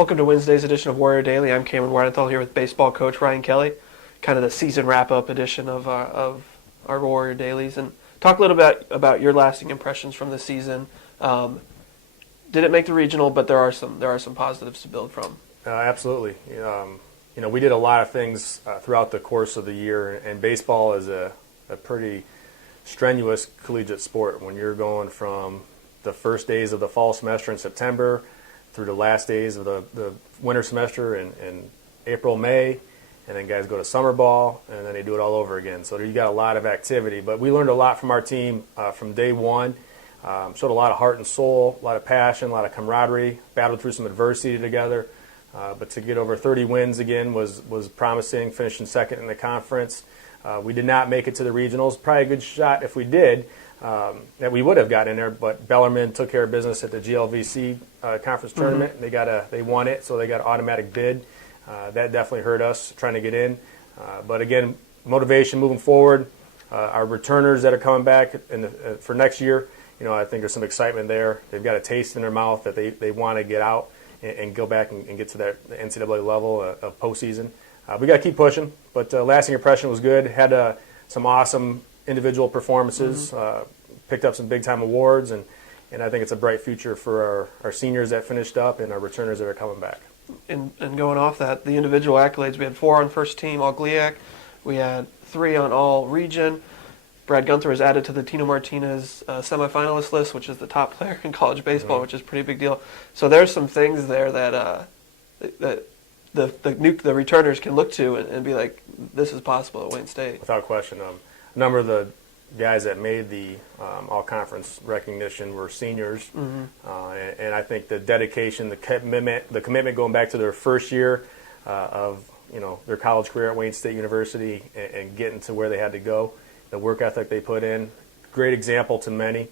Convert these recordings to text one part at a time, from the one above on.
Welcome to Wednesday's edition of Warrior Daily. I'm Cameron Wardenthal here with baseball coach Ryan Kelley, kind of the season wrap-up edition of our Warrior Dailies. And talk a little bit about your lasting impressions from the season. Didn't make the regional, but there are some positives to build from. Absolutely. We did a lot of things throughout the course of the year, and baseball is a pretty strenuous collegiate sport. When you're going from the first days of the fall semester in September through the last days of the winter semester in April, May, and then guys go to summer ball, and then they do it all over again. So you got a lot of activity. But we learned a lot from our team from day one. Showed a lot of heart and soul, a lot of passion, a lot of camaraderie, battled through some adversity together. But to get over 30 wins again was promising, finishing second in the conference. We did not make it to the regionals. Probably a good shot if we did, that we would have gotten in there, but Bellarmine took care of business at the GLVC conference tournament. They won it, so they got an automatic bid. That definitely hurt us trying to get in. But again, motivation moving forward. Our returners that are coming back for next year, I think there's some excitement there. They've got a taste in their mouth that they want to get out and go back and get to that the NCAA level of postseason. We got to keep pushing, but lasting impression was good. Had some awesome individual performances, picked up some big-time awards, and I think it's a bright future for our seniors that finished up and our returners that are coming back. And going off that, the individual accolades, we had 4 on first team, all GLIAC. We had 3 on all region. Brad Gunther was added to the Tino Martinez semifinalist list, which is the top player in college baseball, which is a pretty big deal. So there's some things there that the returners can look to and be like, this is possible at Wayne State. Without question. A number of the guys that made the all-conference recognition were seniors, and I think the dedication, the commitment going back to their first year of their college career at Wayne State University and getting to where they had to go, the work ethic they put in, great example to many.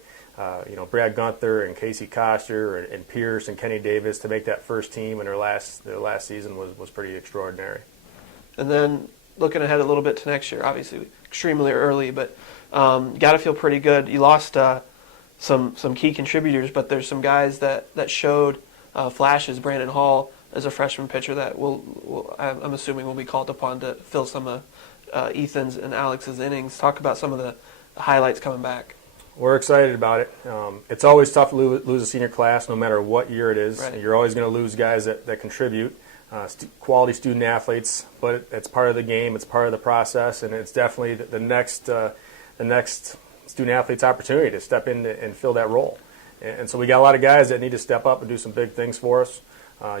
Brad Gunther and Casey Koster and Pierce and Kenny Davis to make that first team in their last season was pretty extraordinary. And then looking ahead a little bit to next year, obviously extremely early, but got to feel pretty good. You lost some key contributors, but there's some guys that showed flashes. Brandon Hall as a freshman pitcher that I'm assuming will be called upon to fill some of Ethan's and Alex's innings. Talk about some of the highlights coming back. We're excited about it. It's always tough to lose a senior class no matter what year it is. Right. You're always going to lose guys that contribute, quality student athletes, but it's part of the game, it's part of the process, and it's definitely the next student athlete's opportunity to step in and fill that role. And so we got a lot of guys that need to step up and do some big things for us.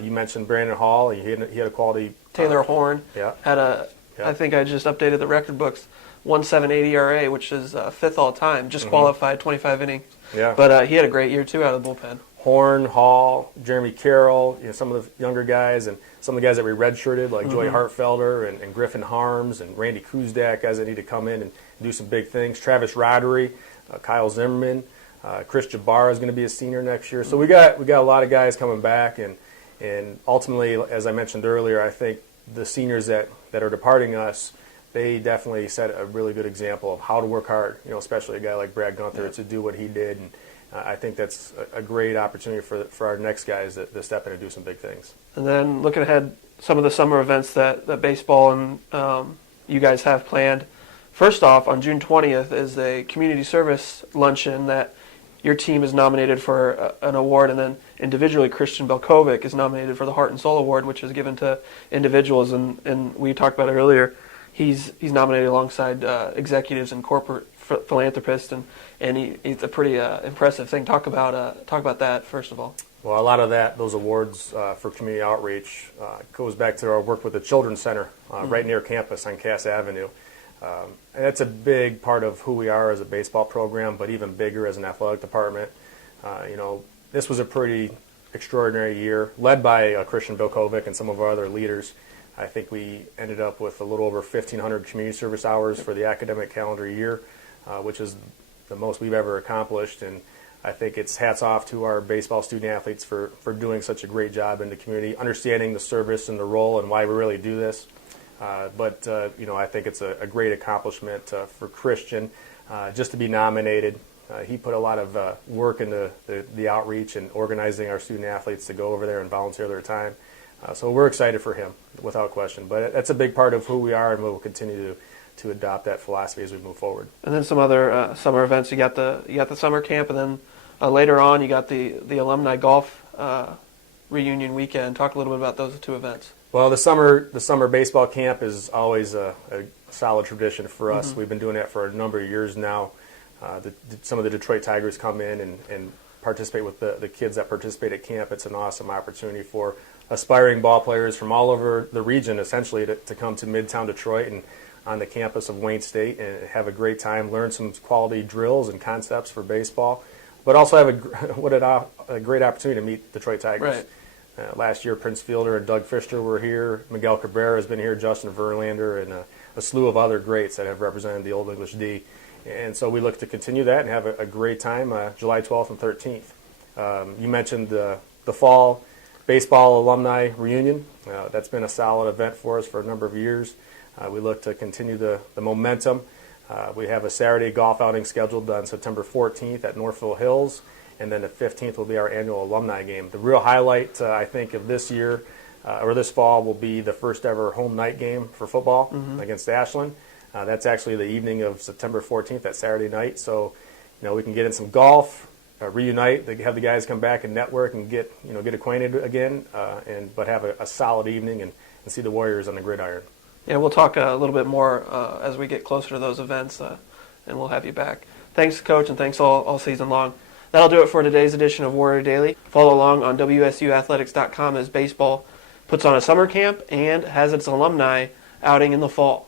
You mentioned Brandon Hall. He had a quality. Taylor Horn had I think I just updated the record books, 1.78 ERA, which is 5th all time. Just qualified, 25 innings. Yeah. But he had a great year too out of the bullpen. Horn, Hall, Jeremy Carroll, some of the younger guys, and some of the guys that we redshirted, like Joey Hartfelder and Griffin Harms and Randy Kuzdak, guys that need to come in and do some big things. Travis Roddery, Kyle Zimmerman, Chris Jabbar is going to be a senior next year. So we got a lot of guys coming back, and ultimately, as I mentioned earlier, I think the seniors that are departing us, they definitely set a really good example of how to work hard, especially a guy like Brad Gunther to do what he did. And I think that's a great opportunity for our next guys to step in and do some big things. And then looking ahead, some of the summer events that baseball and you guys have planned. First off, on June 20th is a community service luncheon that your team is nominated for an award, and then individually Christian Belkovic is nominated for the Heart and Soul Award, which is given to individuals. And we talked about it earlier. He's nominated alongside executives and corporate philanthropists, and it's a pretty impressive thing. Talk about that first of all. Well, a lot of those awards for community outreach goes back to our work with the Children's Center right near campus on Cass Avenue. And that's a big part of who we are as a baseball program, but even bigger as an athletic department. This was a pretty extraordinary year, led by Christian Belkovic and some of our other leaders. I think we ended up with a little over 1,500 community service hours for the academic calendar year, which is the most we've ever accomplished. And I think it's hats off to our baseball student athletes for doing such a great job in the community, understanding the service and the role and why we really do this. But I think it's a great accomplishment for Christian just to be nominated. He put a lot of work into the outreach and organizing our student athletes to go over there and volunteer their time. So we're excited for him, without question. But that's a big part of who we are, and we'll continue to adopt that philosophy as we move forward. And then some other summer events. You got the summer camp, and then later on you got the alumni golf reunion weekend. Talk a little bit about those two events. Well, the summer baseball camp is always a solid tradition for us. We've been doing that for a number of years now. Some of the Detroit Tigers come in and participate with the kids that participate at camp. It's an awesome opportunity for aspiring ball players from all over the region, essentially, to come to Midtown Detroit and on the campus of Wayne State and have a great time, learn some quality drills and concepts for baseball, but also have a great opportunity to meet Detroit Tigers. Right. Last year, Prince Fielder and Doug Fisher were here. Miguel Cabrera has been here, Justin Verlander, and a slew of other greats that have represented the Old English D. And so we look to continue that and have a great time July 12th and 13th. You mentioned the fall baseball alumni reunion. That's been a solid event for us for a number of years. We look to continue the momentum. We have a Saturday golf outing scheduled on September 14th at Northville Hills, and then the 15th will be our annual alumni game. The real highlight, I think, of this year or this fall will be the first ever home night game for football against Ashland. That's actually the evening of September 14th, that Saturday night. So, we can get in some golf, reunite, have the guys come back and network and get acquainted again, but have a solid evening and see the Warriors on the gridiron. Yeah, we'll talk a little bit more as we get closer to those events, and we'll have you back. Thanks, Coach, and thanks all season long. That'll do it for today's edition of Warrior Daily. Follow along on WSUathletics.com as baseball puts on a summer camp and has its alumni outing in the fall.